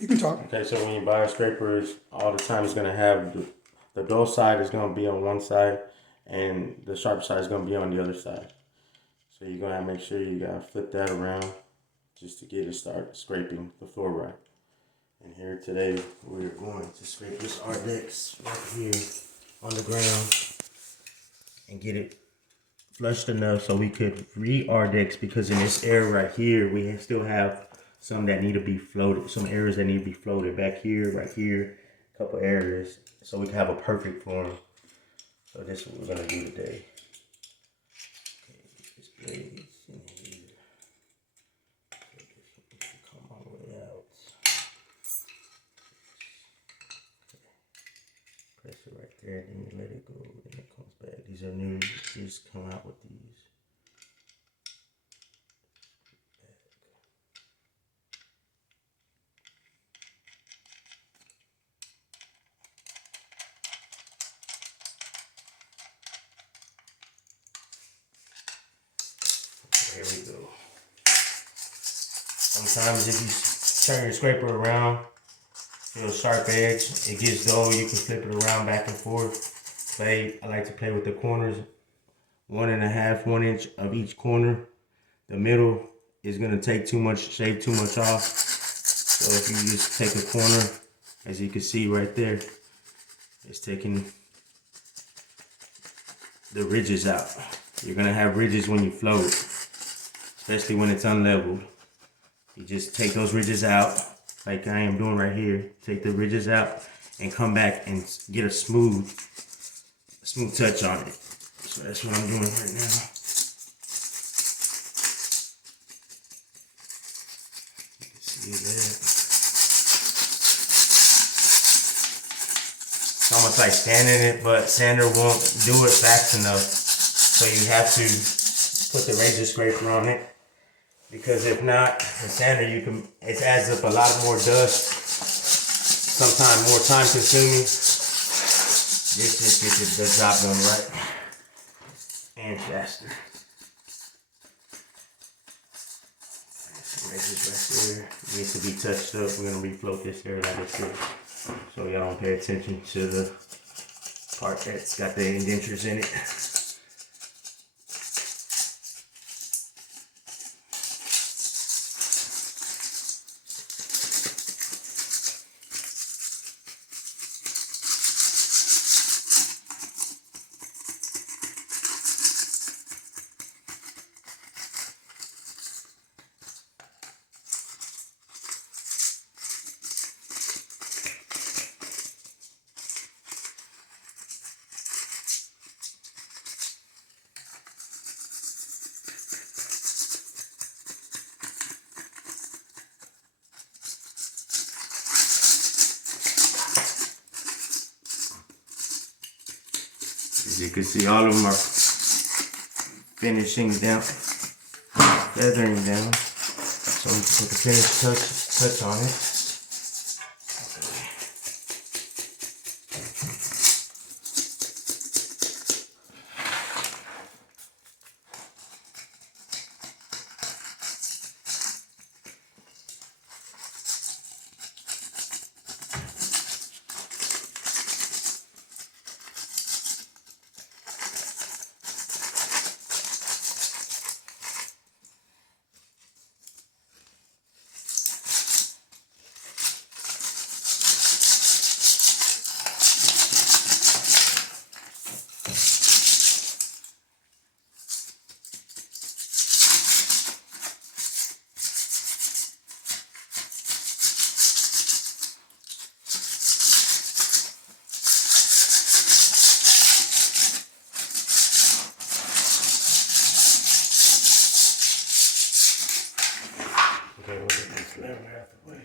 You can talk. Okay, so when you buy a scraper, all the time it's gonna have the dull side is gonna be on one side, and the sharp side is gonna be on the other side. So you're gonna make sure you gotta flip that around just to get it start scraping the floor right. And here today we're going to scrape this Ardex right here on the ground and get it flushed enough so we could re-Ardex, because in this area right here we still have some that need to be floated, some areas that need to be floated back here, right here, a couple areas, so we can have a perfect form. So this is what we're gonna do today. Okay, get this blade in here. So this one should come all the way out. Okay. Press it right there, then you let it go, then it comes back. These are new, just come out with these. There we go. Sometimes if you turn your scraper around, feel a sharp edge, it gets dull, you can flip it around back and forth. I like to play with the corners, 1.5, 1 inch of each corner. The middle is gonna take too much, shave too much off. So if you just take a corner, as you can see right there, it's taking the ridges out. You're gonna have ridges when you float, especially when it's unleveled. You just take those ridges out, like I am doing right here. Take the ridges out and come back and get a smooth touch on it. So that's what I'm doing right now. You can see that. It's almost like sanding it, but sander won't do it fast enough. So you have to put the razor scraper on it, because if not, the sander, it adds up a lot more dust, sometimes more time consuming. Just get the job done right and faster. Razors right there needs to be touched up. We're gonna refloat this area like I said, so y'all don't pay attention to the part that's got the indentures in it. As you can see, all of them are finishing down, feathering down. So we can put the finish touch on it. Okay, we'll get this level out the way.